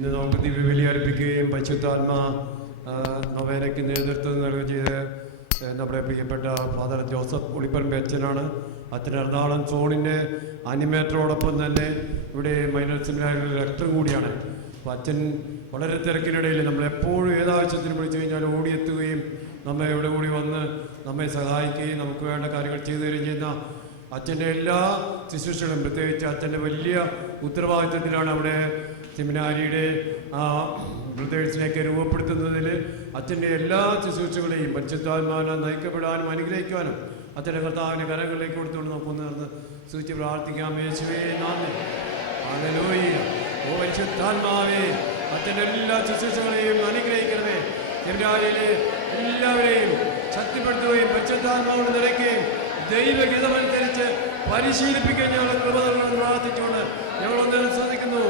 ഇന്ന് നമുക്ക് ദിവ്യബലി അർപ്പിക്കുകയും പരിശുദ്ധാത്മാ നൊവേനയ്ക്ക് നേതൃത്വം നൽകുകയും ചെയ്ത് നമ്മുടെ പ്രിയപ്പെട്ട ഫാദർ ജോസഫ് ഉളിപ്പറമ്പ് അച്ഛനാണ്. അച്ഛൻ എറണാകുളം സോണിൻ്റെ അനിമേറ്ററോടൊപ്പം തന്നെ ഇവിടെ മൈനർ സെമിനാറിൽ ഡയറക്ടർ കൂടിയാണ്. അപ്പോൾ അച്ഛൻ വളരെ തിരക്കിനിടയിൽ നമ്മളെപ്പോഴും ഏതാവശ്യത്തിന് വിളിച്ചു കഴിഞ്ഞാൽ ഓടിയെത്തുകയും നമ്മെ ഇവിടെ കൂടി വന്ന് നമ്മെ സഹായിക്കുകയും നമുക്ക് വേണ്ട കാര്യങ്ങൾ ചെയ്തു തരികയും ചെയ്യുന്ന അച്ഛൻ്റെ എല്ലാ ശുശ്രൂഷകളും, പ്രത്യേകിച്ച് അച്ഛൻ്റെ വലിയ ഉത്തരവാദിത്വത്തിലാണ് അവിടെ സെമിനാരിയുടെ ബ്രദേഴ്സിനെയൊക്കെ രൂപപ്പെടുത്തുന്നതിൽ അച്ഛൻ്റെ എല്ലാ ശുശ്രൂഷകളെയും പരിശുദ്ധാത്മാവിനെ നയിക്കപ്പെടാനും അനുഗ്രഹിക്കാനും അച്ഛൻ്റെ കർത്താവിൻ്റെ കരങ്ങളിലേക്ക് കൊടുത്തുകൊണ്ട് നമുക്കൊന്ന് നടന്ന് സൂചിച്ച് പ്രാർത്ഥിക്കാം. യേശുവേ നന്ദി, ഹല്ലേലൂയ. ഓ പരിശുദ്ധാത്മാവേ, അച്ഛൻ്റെ എല്ലാ ശുശ്രൂഷകളെയും അനുഗ്രഹിക്കണമേ. സെമിനാരിയിലെ എല്ലാവരെയും ശക്തിപ്പെടുത്തുകയും പരിശുദ്ധാത്മാവിനെ നിറയ്ക്കുകയും ദൈവഗീതമനുസരിച്ച് പരിശീലിപ്പിക്കുകയും ഞങ്ങളുടെ കൃപ നൽകണമെന്ന് പ്രാർത്ഥിച്ചുകൊണ്ട് ഞങ്ങളൊന്നിനും ശ്രദ്ധിക്കുന്നു.